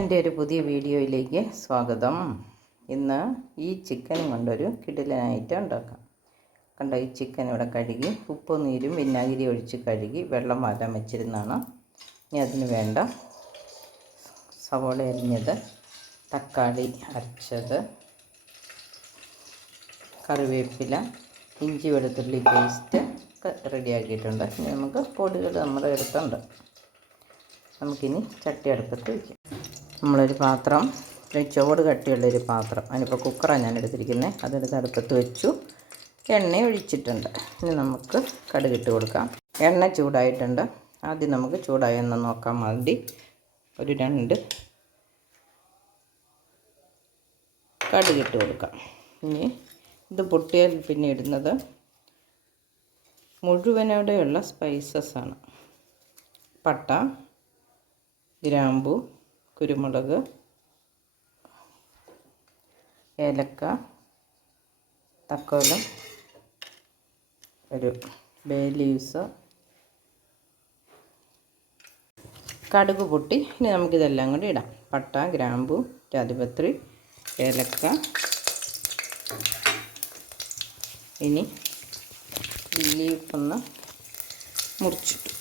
എന്റെ ഒരു പുതിയ വീഡിയോയിലേക്ക് സ്വാഗതം. ഇന്ന് ഈ ചിക്കൻ കൊണ്ടൊരു കിടിലനായിട്ട് ഉണ്ടാക്കാം. കണ്ടോ ഈ ചിക്കൻ ഇവിടെ കഴുകി ഉപ്പും നീരും വിനാഗിരി ഒഴിച്ച് കഴുകി വെള്ളം മാറ്റാൻ വെച്ചിരുന്നതാണ്. ഇനി അതിന് വേണ്ട സവോള അരിഞ്ഞത് തക്കാളി അരച്ചത് കറിവേപ്പില ഇഞ്ചി വെളുത്തുള്ളി പേസ്റ്റ് ഒക്കെ റെഡിയാക്കിയിട്ടുണ്ട് ഇനി നമുക്ക് പൊടികൾ നമ്മുടെ അടുത്തുണ്ട്. നമുക്കിനി ചട്ടി അടുപ്പത്ത് വയ്ക്കാം നമ്മളൊരു പാത്രം ചോട് കട്ടിയുള്ളൊരു പാത്രം. അതിനിപ്പോൾ കുക്കറാണ് ഞാൻ എടുത്തിരിക്കുന്നത് അതെടുത്ത് അടുപ്പത്ത് വെച്ചു. എണ്ണ ഒഴിച്ചിട്ടുണ്ട്. ഇനി നമുക്ക് കടുകിട്ട് കൊടുക്കാം. എണ്ണ ചൂടായിട്ടുണ്ട്. ആദ്യം നമുക്ക് ചൂടായെന്ന് നോക്കാൻ വേണ്ടി ഒരു രണ്ട് കടുകിട്ട് കൊടുക്കാം. ഇനി ഇത് പൊട്ടിയാൽ പിന്നെ ഇടുന്നത് മുഴുവനോടെയുള്ള സ്പൈസസ് ആണ്. പട്ട ഗ്രാമ്പു കുരുമുളക് ഏലക്ക തക്കോലം ഒരു ബേ ലീവ്സ് കടുക് പൊട്ടി. ഇനി നമുക്കിതെല്ലാം കൂടി ഇടാം. പട്ട ഗ്രാമ്പു ജാതിപത്രി ഏലക്ക. ഇനി ലീഫ് മുറിച്ചിട്ടു.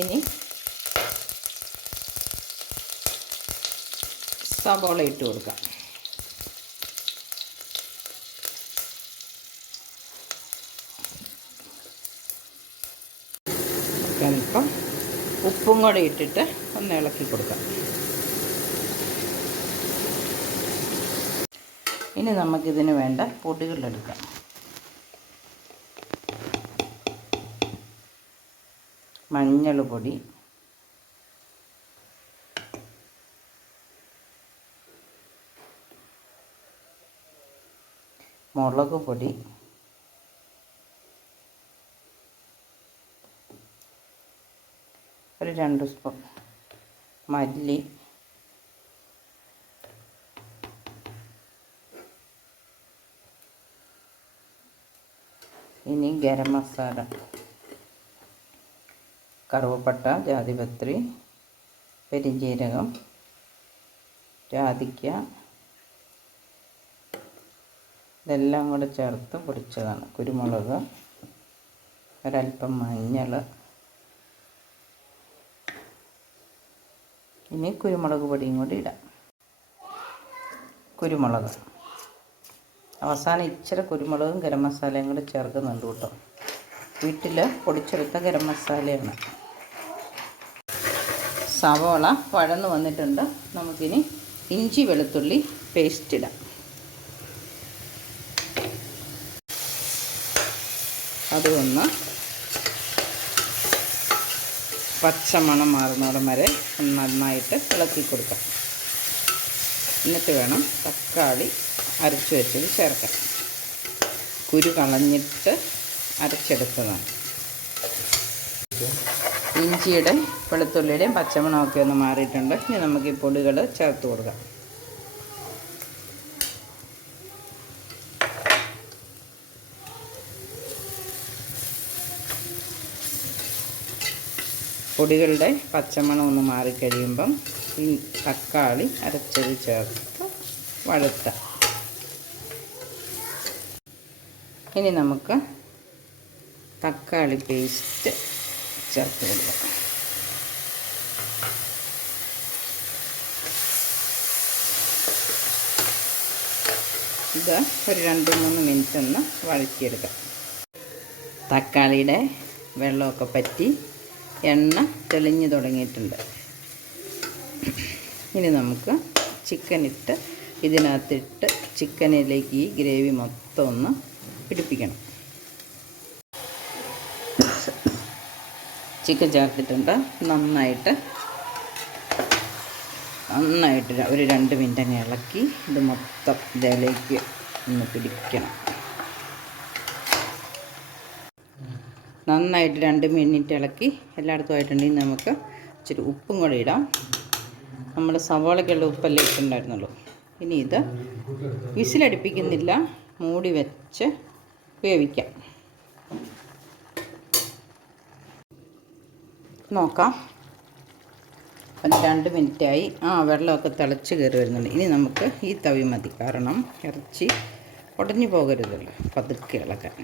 ഇനി സവോള ഇട്ട് കൊടുക്കാം. അല്പം ഉപ്പും കൂടെ ഇട്ടിട്ട് ഒന്ന് ഇളക്കി കൊടുക്കാം. ഇനി നമുക്കിതിന് വേണ്ട പൊടികളെടുക്കാം മഞ്ഞൾ പൊടി മുളക് പൊടി. ഒരു രണ്ട് സ്പൂൺ മല്ലി. ഇനി ഗരം മസാല. കറുവപ്പട്ട ജാതിപത്രി പെരിഞ്ജീരകം ജാതിക്ക ഇതെല്ലാം കൂടെ ചേർത്ത് പൊടിച്ചതാണ്. കുരുമുളക് ഒരല്പം മഞ്ഞൾ. ഇനി കുരുമുളക് പൊടിയും കൂടി ഇടാം. കുരുമുളക്. അവസാനം ഇച്ചിരി കുരുമുളകും ഗരം മസാലയും കൂടി ചേർക്കുന്നുണ്ട് കേട്ടോ. വീട്ടിൽ പൊടിച്ചെടുത്ത ഗരം മസാലയാണ്. സവോള വഴന്ന് വന്നിട്ടുണ്ട്. നമുക്കിനി ഇഞ്ചി വെളുത്തുള്ളി പേസ്റ്റ് ഇടാം. അതൊന്ന് പച്ചമണം മാറുന്നോടം വരെ നന്നായിട്ട് ഇളക്കി കൊടുക്കാം. എന്നിട്ട് വേണം തക്കാളി അരച്ചു വെച്ചത് ചേർക്കാം. കുരു കളഞ്ഞിട്ട് അരച്ചെടുത്തതാണ്. ഇഞ്ചിയുടെ വെളുത്തുള്ളിയുടെയും പച്ചമണമൊക്കെ ഒന്ന് മാറിയിട്ടുണ്ട്. ഇനി നമുക്ക് ഈ പൊടികൾ ചേർത്ത് കൊടുക്കാം. പൊടികളുടെ പച്ചമണം ഒന്ന് മാറിക്കഴിയുമ്പം ഈ തക്കാളി അരച്ചത് ചേർത്ത് വഴുത്ത ഇനി നമുക്ക് തക്കാളി പേസ്റ്റ് ചേർത്ത് കൊടുക്കാം. ഇത് ഒരു രണ്ട് മൂന്ന് മിനിറ്റ് ഒന്ന് വഴറ്റിയെടുക്കാം. തക്കാളിയുടെ വെള്ളമൊക്കെ പറ്റി എണ്ണ തെളിഞ്ഞു തുടങ്ങിയിട്ടുണ്ട്. ഇനി നമുക്ക് ചിക്കൻ ഇട്ട് ഇതിനകത്തിട്ട് ചിക്കനിലേക്ക് ഈ ഗ്രേവി മൊത്തം ഒന്ന് പിടിപ്പിക്കണം. ചിക്കൻ ചേർത്തിട്ടുണ്ട് നന്നായിട്ട് നന്നായിട്ട് ഒരു രണ്ട് മിനിറ്റ് അങ്ങ് ഇളക്കി ഇത് മൊത്തം ഇതിലേക്ക് ഒന്ന് പിടിക്കണം. നന്നായിട്ട് രണ്ട് മിനിറ്റ് ഇളക്കി എല്ലായിടത്തും ആയിട്ടുണ്ടെങ്കിൽ നമുക്ക് ഇച്ചിരി ഉപ്പും കൂടെ ഇടാം. നമ്മൾ സവാളയ്ക്കുള്ള ഉപ്പല്ലേ ഇട്ടുണ്ടായിരുന്നുള്ളൂ ഇനി ഇത് വിസിലടിപ്പിക്കുന്നില്ല. മൂടി വെച്ച് വേവിക്കാം. നോക്കാം. അത് രണ്ട് മിനിറ്റായി. ആ വെള്ളമൊക്കെ തിളച്ച് കയറി വരുന്നുണ്ട്. ഇനി നമുക്ക് ഈ തവി മതി. കാരണം ഇറച്ചി ഉടഞ്ഞു പോകരുതല്ലോ. പതുക്കെ ഇളക്കാൻ.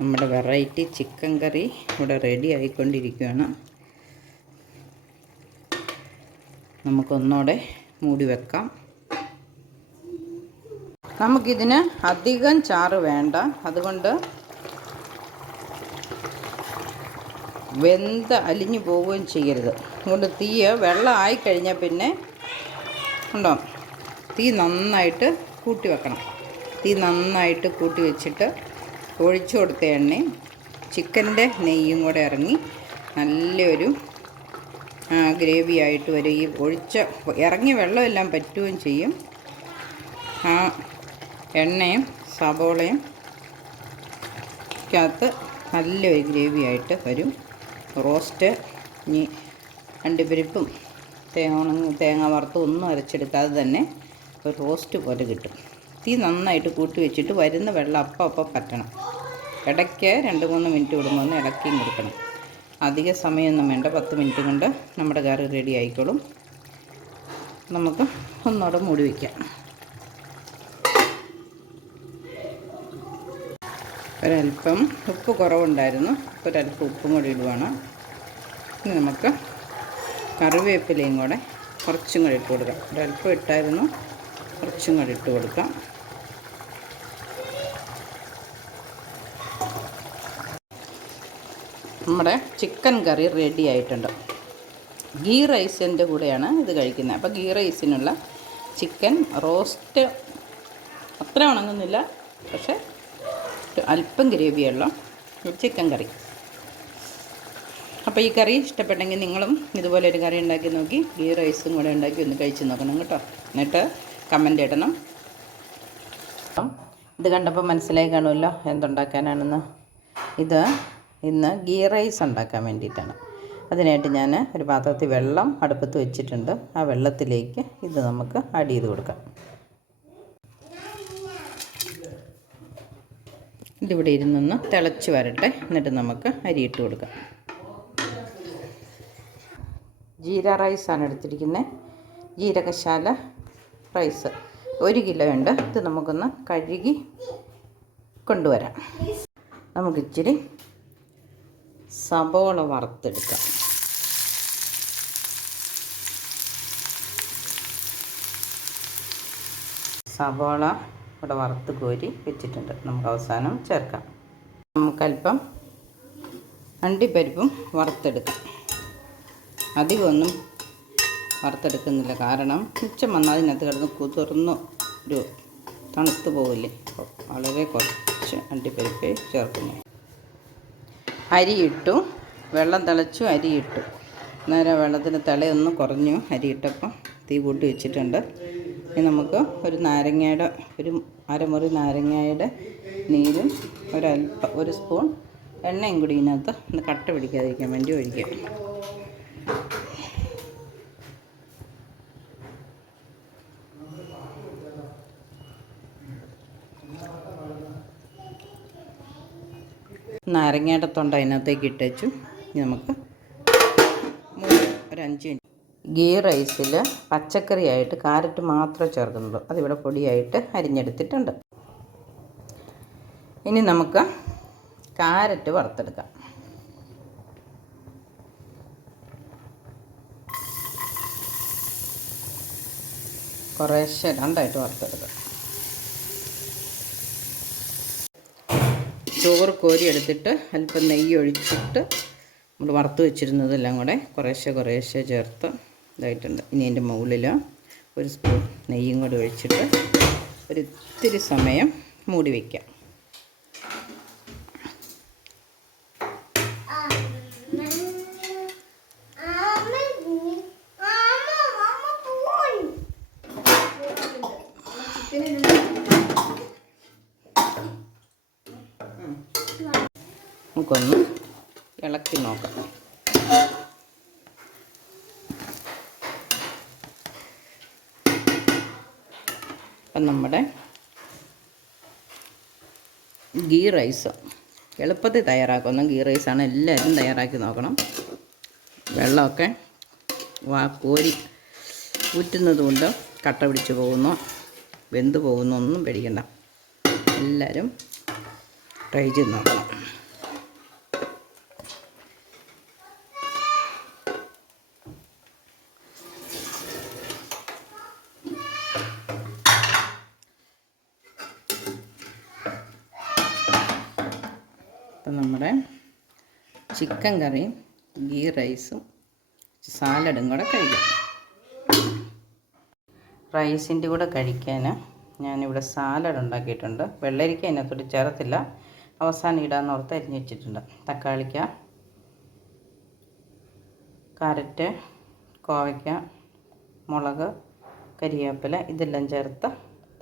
നമ്മുടെ വെറൈറ്റി ചിക്കൻ കറി ഇവിടെ റെഡി ആയിക്കൊണ്ടിരിക്കുകയാണ്. നമുക്കൊന്നോടെ മൂടി വെക്കാം. നമുക്കിതിന് അധികം ചാറ് വേണ്ട. അതുകൊണ്ട് വെന്ത് അലിഞ്ഞു പോവുകയും ചെയ്യരുത്. അതുകൊണ്ട് തീയ് വെള്ളം ആയിക്കഴിഞ്ഞാൽ പിന്നെ ഉണ്ടോ? തീ നന്നായിട്ട് കൂട്ടി വെക്കണം. തീ നന്നായിട്ട് കൂട്ടി വെച്ചിട്ട് ഒഴിച്ചു കൊടുത്ത എണ്ണയും ചിക്കന്റെ നെയ്യും കൂടെ ഇറങ്ങി നല്ലൊരു ഗ്രേവി ആയിട്ട് വരും. ഈ ഒഴിച്ച ഇറങ്ങിയ വെള്ളമെല്ലാം പറ്റുകയും ചെയ്യും. ആ എണ്ണയും സബോളയും ക്കകത്ത് നല്ലൊരു ഗ്രേവി ആയിട്ട് വരും. റോസ്റ്റ് ഇനി അണ്ടിപ്പരിപ്പും തേങ്ങ തേങ്ങ വറുത്തും ഒന്നും അരച്ചെടുക്കാതെ തന്നെ ഒരു റോസ്റ്റ് പോലെ കിട്ടും. തീ നന്നായിട്ട് കൂട്ടി വെച്ചിട്ട് വരുന്ന വെള്ളം അപ്പം അപ്പം പറ്റണം. ഇടയ്ക്ക് രണ്ട് മൂന്ന് മിനിറ്റ് വിടുമ്പോൾ ഒന്ന് ഇളക്കിയും കൊടുക്കണം. അധിക സമയമൊന്നും വേണ്ട. പത്ത് മിനിറ്റ് കൊണ്ട് നമ്മുടെ കറി റെഡി ആയിക്കോളും. നമുക്ക് ഒന്നോടെ മൂടി വയ്ക്കാം ഒരല്പം ഉപ്പ് കുറവുണ്ടായിരുന്നു. ഒരല്പം ഉപ്പും കൂടി ഇടുവാണ്. ഇനി നമുക്ക് കറിവേപ്പിലയും കൂടെ കുറച്ചും കൂടി ഇട്ട് കൊടുക്കാം. ഒരല്പം ഇട്ടായിരുന്നു. കുറച്ചും കൂടി ഇട്ട് കൊടുക്കാം. നമ്മുടെ ചിക്കൻ കറി റെഡി ആയിട്ടുണ്ട്. ഗീ റൈസിന്റെ കൂടെയാണ് ഇത് കഴിക്കുന്നത്. അപ്പോൾ ഗീ റൈസിനുള്ള ചിക്കൻ റോസ്റ്റ് അത്ര ഉണങ്ങുന്നില്ല. പക്ഷേ അല്പം ഗ്രേവിയുള്ള ചിക്കൻ കറി. അപ്പോൾ ഈ കറി ഇഷ്ടപ്പെട്ടെങ്കിൽ നിങ്ങളും ഇതുപോലെ ഒരു കറി ഉണ്ടാക്കി നോക്കി ഗീ റൈസും കൂടെ ഉണ്ടാക്കി ഒന്ന് കഴിച്ച് നോക്കണം കേട്ടോ. എന്നിട്ട് കമന്റ് ഇടണം. ഇത് കണ്ടപ്പോൾ മനസ്സിലായി കാണുമല്ലോ എന്തുണ്ടാക്കാനാണെന്ന്. ഇത് ഇന്ന് ഗീ റൈസ് ഉണ്ടാക്കാൻ വേണ്ടിയിട്ടാണ്. അതിനായിട്ട് ഞാൻ ഒരു പാത്രത്തിൽ വെള്ളം അടുപ്പത്ത് വെച്ചിട്ടുണ്ട്. ആ വെള്ളത്തിലേക്ക് ഇത് നമുക്ക് ആഡ് ചെയ്ത് കൊടുക്കാം. ഇതിവിടെ ഇരുന്നൊന്ന് തിളച്ച് വരട്ടെ. എന്നിട്ട് നമുക്ക് അരി ഇട്ട് കൊടുക്കാം. ജീര റൈസാണ് എടുത്തിരിക്കുന്നത്. ജീരകശാല റൈസ്. ഒരു കിലോ ഉണ്ട്. ഇത് നമുക്കൊന്ന് കഴുകി കൊണ്ടുവരാം. നമുക്കിച്ചിരി സബോള വറുത്തെടുക്കാം. സബോള ഇവിടെ വറുത്ത് കോരി വെച്ചിട്ടുണ്ട്. നമുക്ക് അവസാനം ചേർക്കാം. നമുക്കല്പം അണ്ടിപ്പരിപ്പും വറുത്തെടുക്കാം. അധികമൊന്നും വറുത്തെടുക്കുന്നില്ല. കാരണം മിച്ചം വന്നാൽ അതിനകത്ത് കിടന്ന് കുതിർന്ന് ഒരു തണുത്ത് പോവില്ലേ. വളരെ കുറച്ച് അണ്ടിപ്പരിപ്പേ ചേർക്കുന്നു. അരിയിട്ടു വെള്ളം തിളച്ചു അരിയിട്ടു. നേരെ വെള്ളത്തിന് തിളയൊന്ന് കുറഞ്ഞു അരിയിട്ടപ്പം തീ കൂട്ടി വെച്ചിട്ടുണ്ട്. ഇനി നമുക്ക് ഒരു നാരങ്ങയുടെ ഒരു അരമുറി നാരങ്ങയുടെ നീരും ഒരല്പ ഒരു സ്പൂൺ എണ്ണയും കൂടി ഇതിനകത്ത് ഒന്ന് കട്ട പിടിക്കാതിരിക്കാൻ വേണ്ടി ഒഴിക്കാം. നാരങ്ങയുടെ തൊണ്ട അതിനകത്തേക്ക് ഇട്ടേച്ചു. ഇനി നമുക്ക് ഒരു അഞ്ച് മിനിറ്റ്. ഗീ റൈസിൽ പച്ചക്കറിയായിട്ട് കാരറ്റ് മാത്രമേ ചേർക്കുന്നുള്ളൂ അതിവിടെ പൊടിയായിട്ട് അരിഞ്ഞെടുത്തിട്ടുണ്ട്. ഇനി നമുക്ക് കാരറ്റ് വറുത്തെടുക്കാം. കുറേശ്ശെ രണ്ടായിട്ട് വറുത്തെടുക്കാം. ചോറ് കോരി എടുത്തിട്ട് അല്പം നെയ്യ് ഒഴിച്ചിട്ട് നമ്മൾ വറുത്ത് വെച്ചിരുന്നതെല്ലാം കൂടെ കുറേശ്ശെ കുറേശ്ശെ ചേർത്ത് ഇതായിട്ടുണ്ട്. ഇനി അതിന്റെ മുകളിൽ ഒരു സ്പൂൺ നെയ്യും കൂടി ഒഴിച്ചിട്ട് ഒരു ഇത്തിരി സമയം മൂടി വയ്ക്കാം നമുക്കൊന്ന് ഇളക്കി നോക്കാം. അപ്പം നമ്മുടെ ഗീ റൈസ് എളുപ്പത്തിൽ തയ്യാറാക്കുന്ന ഗീ റൈസാണ്. എല്ലാവരും തയ്യാറാക്കി നോക്കണം. വെള്ളമൊക്കെ വാ കോരി ഊറ്റുന്നത് കൊണ്ട് കട്ട പിടിച്ച് പോകുന്നു. വെന്ത് പോകുന്നു. ഒന്നും പേടിക്കണ്ട. എല്ലാവരും ട്രൈ ചെയ്ത് നോക്കണം അപ്പം നമ്മുടെ ചിക്കൻ കറിയും ഗീ റൈസും സാലഡും കൂടെ കഴിക്കാം. റൈസിന്റെ കൂടെ കഴിക്കാൻ ഞാനിവിടെ സാലഡ് ഉണ്ടാക്കിയിട്ടുണ്ട്. വെള്ളരിക്ക അതിനകത്തോട്ട് ചേർത്തില്ല. അവസാനം ഇടാന്ന് ഓർത്ത് അരിഞ്ഞ് വെച്ചിട്ടുണ്ട്. തക്കാളിക്ക കാരറ്റ് കോവയ്ക്ക മുളക് കരിവേപ്പില ഇതെല്ലാം ചേർത്ത്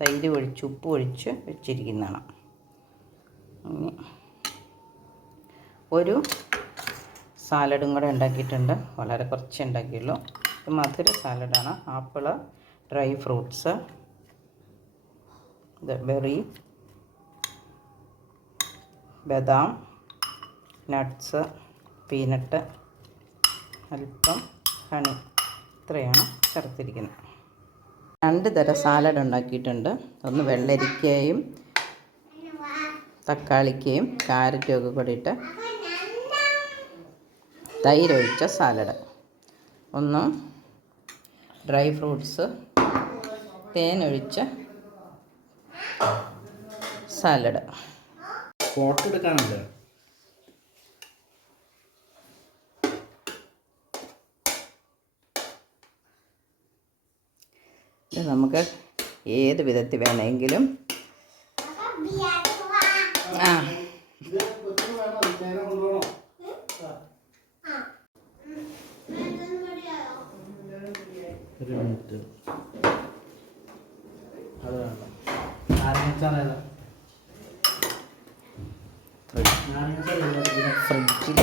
തൈര് ഒഴിച്ച് ഉപ്പ് ഒഴിച്ച് വെച്ചിരിക്കുന്നതാണ്. ഒരു സാലഡും കൂടെ ഉണ്ടാക്കിയിട്ടുണ്ട്. വളരെ കുറച്ച് ഉണ്ടാക്കിയുള്ളൂ. ഇത് മധുര സാലഡാണ്. ആപ്പിൾ ഡ്രൈ ഫ്രൂട്ട്സ് ഇത് ബെറി ബദാം നട്ട്സ് പീനട്ട് അല്പം ഹണി ഇത്രയാണ് ചേർത്തിരിക്കുന്നത്. രണ്ട് തരം സാലഡ് ഉണ്ടാക്കിയിട്ടുണ്ട്. ഒന്ന് വെള്ളരിക്കയും തക്കാളിക്കയും കാരറ്റും ഒക്കെ കൂടി ഇട്ട് തൈരൊഴിച്ച സാലഡ്. ഒന്ന് ഡ്രൈ ഫ്രൂട്ട്സ് തേനൊഴിച്ച സാലഡ്. ഫോട്ടോ എടുക്കാനുണ്ട്. ഇത് നമുക്ക് ഏത് വിധത്തിൽ വേണമെങ്കിലും ആ. ഒരു മിനിറ്റ് അത് വേണ്ട നാരങ്ങച്ചാറ് ഏതാ നാരങ്ങച്ചാറ് ഏതാ? ഫ്രിഡ്ജിൽ